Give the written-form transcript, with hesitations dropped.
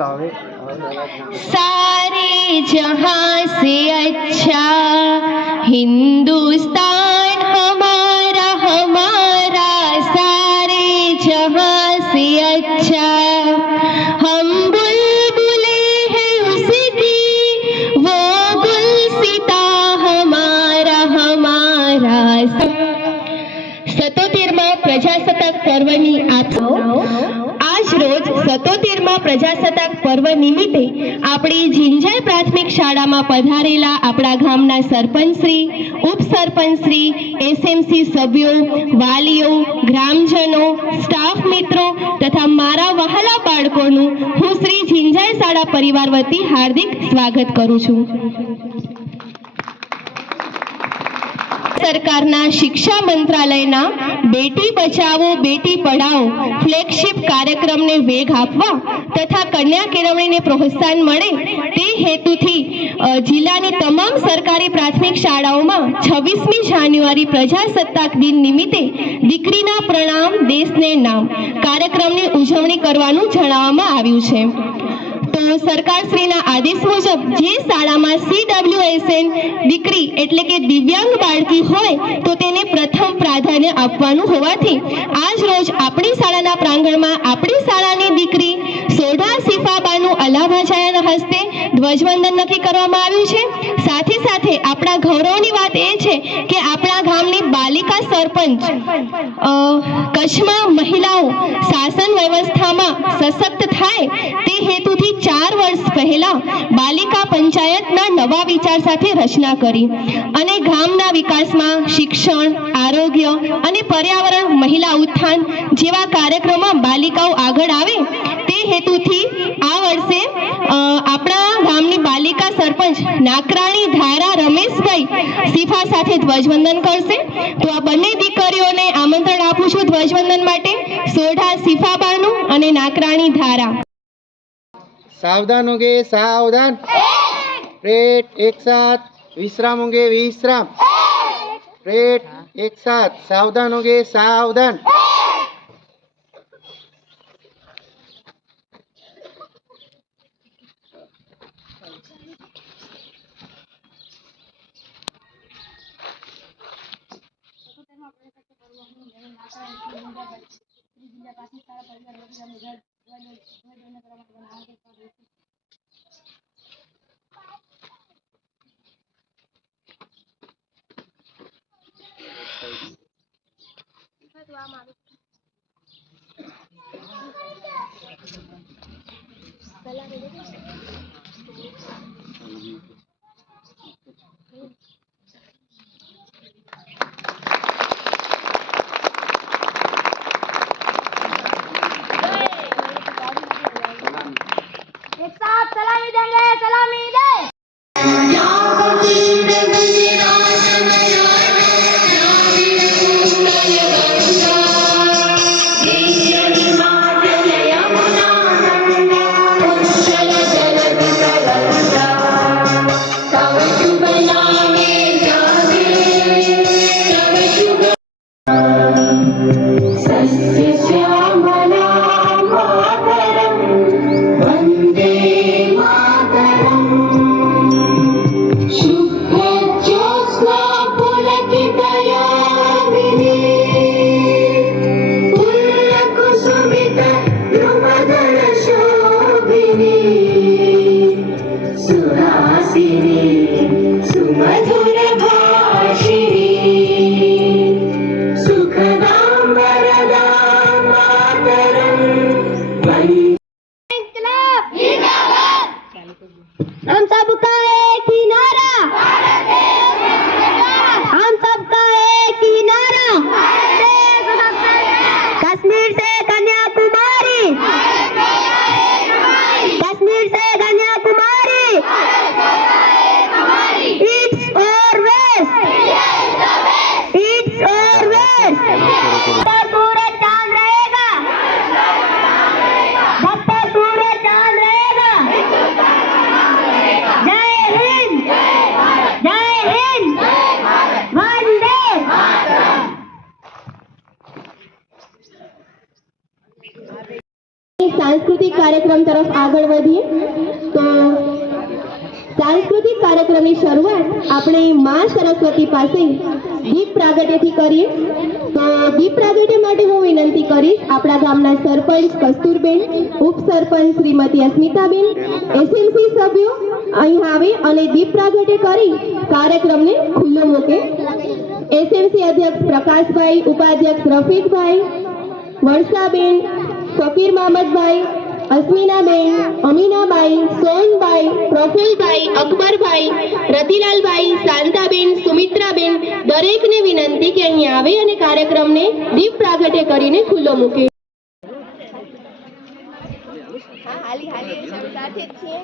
चलो હવે सारे जहां से अच्छा हिंदुस्तान हमारा हमारा, सारे जहां से अच्छा हम बुलबुले हैं उसकी, वो गुलसिता हमारा हमारा। 77માં પ્રજાસત્તાક પર્વની આજ રોજ 77માં પ્રજાસત્તાક પર્વ નિમિત્તે આપણી ઝીંઝાઈ પ્રાથમિક શાળામાં પધારેલા આપણા ગામના સરપંચશ્રી, ઉપસરપંચશ્રી, એસએમસી સભ્યો, વાલીઓ, ગ્રામજનો, સ્ટાફ મિત્રો તથા મારા વહાલા બાળકોનું હું શ્રી ઝીંઝાઈ શાળા પરિવાર વતી હાર્દિક સ્વાગત કરું છું। સરકારના શિક્ષા મંત્રાલયના બેટી બચાવો બેટી પઢાઓ ફ્લેગશિપ કાર્યક્રમને વેગ આપવા તથા કન્યા કેળવણીને પ્રોત્સાહન મળે તે હેતુથી જિલ્લાની તમામ સરકારી પ્રાથમિક શાળાઓમાં 26મી જાન્યુઆરી પ્રજાસત્તાક દિન નિમિત્તે દીકરીના પ્રણામ દેશને નામ કાર્યક્રમની ઉજવણી કરવાનું જણાવવામાં આવ્યું છે। તો સરકારશ્રીના આદેશ મુજબ જે શાળામાં CWSN દીકરી એટલે કે દિવ્યાંગ બાળકી હોય તો તેને પ્રથમ પ્રાધાન્ય આપવાનું હોવાથી આજ રોજ આપણી શાળાના પ્રાંગણમાં આપણી શાળાની દીકરી સોઢા શિફાબાનું અલાભાજાના હસ્તે ધ્વજવંદન નક્કી કરવામાં આવ્યું છે। સાથે સાથે આપણા ગૌરવની વાત એ છે કે આપણા ગામની બાલિકા સરપંચ કચ્છમાં મહિલાઓ શાસન વ્યવસ્થામાં સશક્ત થાય તે હેતુથી 4 વર્ષ પહેલા બાલિકા પંચાયતના નવા વિચાર સાથે રચના કરી અને ગામના વિકાસમાં શિક્ષણ, આરોગ્ય અને પર્યાવરણ, મહિલા ઉત્થાન જેવા કાર્યક્રમમાં બાલિકાઓ આગળ આવે તે હેતુથી આ વર્ષે આપણા ગામની બાલિકા સરપંચ નાકરાણી ધારા રમેશભાઈ શિફા સાથે ધ્વજવંદન કરશે। તો આ બંને દીકરીઓને આમંત્રણ આપું છું ધ્વજવંદન માટે, સોઢા શિફાબાનું અને નાકરાણી ધારા। सावधान होंगे सावधान, रेट एक साथ, विश्राम होंगे विश्राम, रेट एक साथ, सावधान होंगे सावधान। एक साथ सलामी देंगे, सलामी दे। સાંસ્કૃતિક કાર્યક્રમ તરફ આગળ વધીએ તો સાંસ્કૃતિક કાર્યક્રમની શરૂઆત આપણે મા સરસ્વતી પાસે દીપ પ્રાગટ્યથી કરીએ. તો દીપ પ્રાગટ્ય માટે હું વિનંતી કરીશ આપણા ગામના સરપંચ કસ્તુરબેન, ઉપસરપંચ શ્રીમતી અસ્મિતાબેન, એસએમસી સભ્યો અહીં આવે અને દીપ પ્રાગટ્ય કરી કાર્યક્રમને ખુલ્લો મૂકે. એસએમસી અધ્યક્ષ પ્રકાશભાઈ, ઉપાધ્યક્ષ રફીકભાઈ, વર્ષાબેન, ફકીર મહમદભાઈ, અસ્મિનાબેન, અમીનાબાઈ, સોનબાઈ, પ્રફુલભાઈ, અકબરભાઈ, રતિલાલભાઈ, શાંતાબેન, સુમિત્રાબેન દરેકને વિનંતી કે અહીં આવે અને કાર્યક્રમને દીપ પ્રાગટ્ય કરીને ખુલ્લો મૂકે. હાલી સાથે જ છીએ.